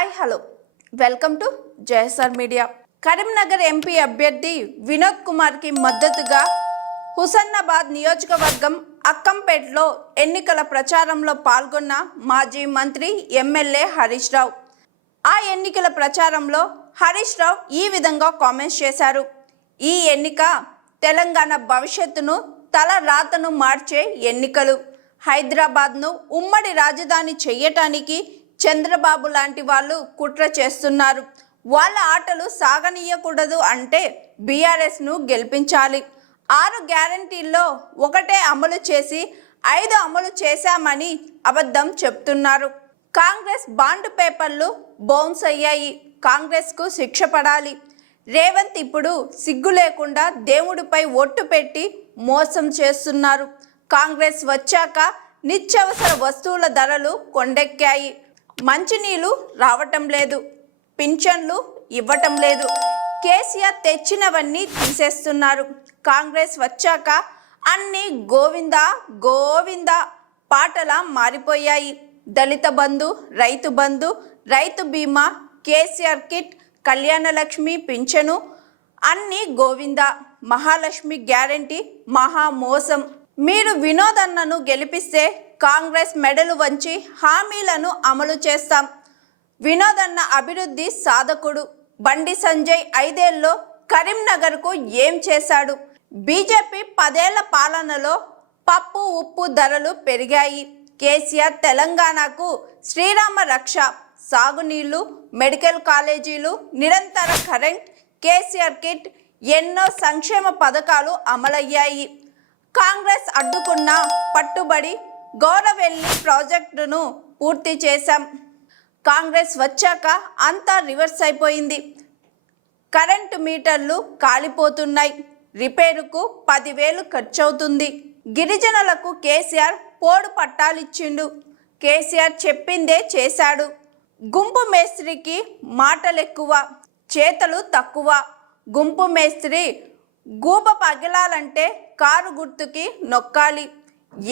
Hi hello. Welcome to Jayasar media. Karimnagar MP అభ్యర్థి వినోద్ కుమార్కి మద్దతుగా హుసన్నాబాద్ నియోజకవర్గం అక్కంపేటలో ఎన్నికల ప్రచారంలో పాల్గొన్న మాజీ మంత్రి ఎమ్మెల్యే హరీష్ రావు. ఆ ఎన్నికల ప్రచారంలో హరీష్ రావు ఈ విధంగా కామెంట్స్ చేశారు. ఈ ఎన్నిక తెలంగాణ భవిష్యత్తును తల రాతను మార్చే ఎన్నికలు. హైదరాబాద్ను ఉమ్మడి రాజధాని చెయ్యటానికి చంద్రబాబు లాంటి వాళ్ళు కుట్ర చేస్తున్నారు. వాళ్ళ ఆటలు సాగనీయకూడదు అంటే బీఆర్ఎస్ను గెలిపించాలి. ఆరు గ్యారంటీల్లో ఒకటే అమలు చేసి ఐదు అమలు చేశామని అబద్ధం చెప్తున్నారు. కాంగ్రెస్ బాండ్ పేపర్లు బౌన్స్ అయ్యాయి. కాంగ్రెస్కు శిక్ష పడాలి. రేవంత్ ఇప్పుడు సిగ్గు లేకుండా దేవుడిపై ఒట్టు పెట్టి మోసం చేస్తున్నారు. కాంగ్రెస్ వచ్చాక నిత్యవసర వస్తువుల ధరలు కొండెక్కాయి. మంచినీళ్ళు రావటం లేదు. పింఛన్లు ఇవ్వటం లేదు. కేసీఆర్ తెచ్చినవన్నీ తీసేస్తున్నారు. కాంగ్రెస్ వచ్చాక అన్ని గోవింద గోవింద పాటలా మారిపోయాయి. దళిత బంధు రైతు బంధు రైతు బీమా కేసీఆర్ కిట్ కళ్యాణలక్ష్మి పింఛను అన్ని గోవింద. మహాలక్ష్మి గ్యారంటీ మహా మీరు మీరు వినోదన్నను గెలిపిస్తే కాంగ్రెస్ మెడలు వంచి హామీలను అమలు చేస్తాం. వినోదన్న అభివృద్ధి సాధకుడు బండి సంజయ్ ఐదేళ్ళలో కరీంనగర్కు ఏం చేశాడు? బీజేపీ పదేళ్ళ పాలనలో పప్పు ఉప్పు ధరలు పెరిగాయి. కేసీఆర్ తెలంగాణకు శ్రీరామ రక్ష సాగునీళ్ళు మెడికల్ కాలేజీలు నిరంతర కరెంట్ కేసీఆర్ కిట్ ఎన్నో సంక్షేమ పథకాలు అమలయ్యాయి. కాంగ్రెస్ అడ్డుకున్న పట్టుబడి గౌరవెల్లి ప్రాజెక్టును పూర్తి చేశాం. కాంగ్రెస్ వచ్చాక అంతా రివర్స్ అయిపోయింది. కరెంటు మీటర్లు కాలిపోతున్నాయి. రిపేరుకు పదివేలు ఖర్చవుతుంది. గిరిజనులకు కేసీఆర్ పోడు పట్టాలిచ్చిండు. కేసీఆర్ చెప్పిందే చేశాడు. గుంపు మేస్త్రికి మాటలెక్కువ చేతలు తక్కువ. గుంపు మేస్త్రి గూప పగిలాలంటే కారు గుర్తుకి నొక్కాలి.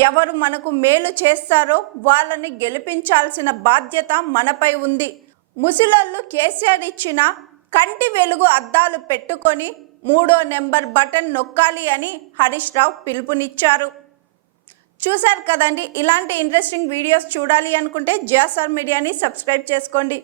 ఎవరు మనకు మేలు చేస్తారో వాళ్ళని గెలిపించాల్సిన బాధ్యత మనపై ఉంది. ముసిలోళ్ళు కేసీఆర్ ఇచ్చిన కంటి వెలుగు అద్దాలు పెట్టుకొని మూడో నెంబర్ బటన్ నొక్కాలి అని హరీష్ రావు పిలుపునిచ్చారు. చూశారు కదండి ఇలాంటి ఇంట్రెస్టింగ్ వీడియోస్ చూడాలి అనుకుంటే జియాసార్ మీడియాని సబ్స్క్రైబ్ చేసుకోండి.